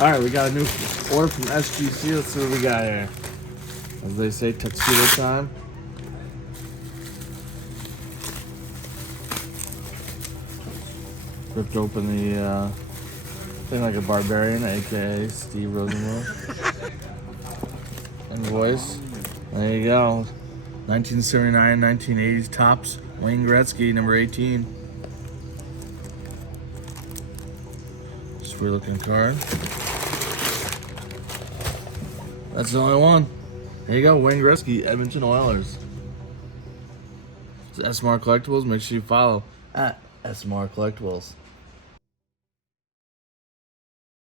All right, we got a new order from SGC. Let's see what we got here. As they say, tuxedo time. Ripped open the thing like a barbarian, aka Steve Rosenwald. Invoice. There you go. 1979, 1980s Topps Wayne Gretzky, number 18. Sweet looking card. That's the only one. There you go, Wayne Gretzky, Edmonton Oilers. It's SMR Collectibles. Make sure you follow at SMR Collectibles.